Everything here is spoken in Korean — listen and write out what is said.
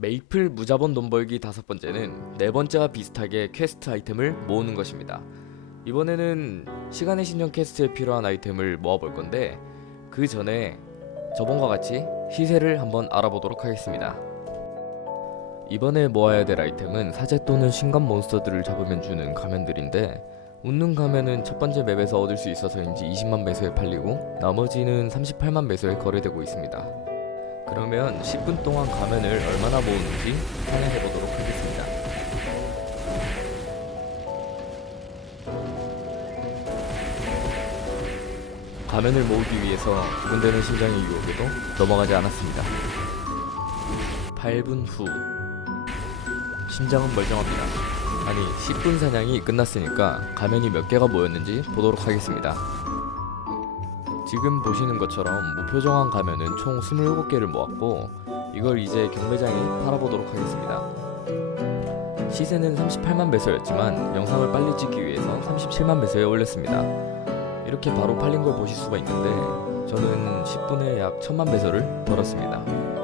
메이플 무자본 돈 벌기 다섯 번째는 네 번째와 비슷하게 퀘스트 아이템을 모으는 것입니다. 이번에는 시간의 신전 퀘스트에 필요한 아이템을 모아볼 건데 그 전에 저번과 같이 시세를 한번 알아보도록 하겠습니다. 이번에 모아야 될 아이템은 사제 또는 신간 몬스터들을 잡으면 주는 가면들인데 웃는 가면은 첫 번째 맵에서 얻을 수 있어서인지 20만 매소에 팔리고 나머지는 38만 매소에 거래되고 있습니다. 그러면 10분 동안 가면을 얼마나 모으는지 확인해 보도록 하겠습니다. 가면을 모으기 위해서 두근대는 심장의 유혹에도 넘어가지 않았습니다. 8분 후 심장은 멀쩡합니다. 아니 10분 사냥이 끝났으니까 가면이 몇 개가 모였는지 보도록 하겠습니다. 지금 보시는 것처럼 목표 정한 가면은 총 27개를 모았고 이걸 이제 경매장에 팔아보도록 하겠습니다. 시세는 38만 배소였지만 영상을 빨리 찍기 위해서 37만 배소에 올렸습니다. 이렇게 바로 팔린 걸 보실 수가 있는데 저는 10분에 약 1000만 배소를 벌었습니다.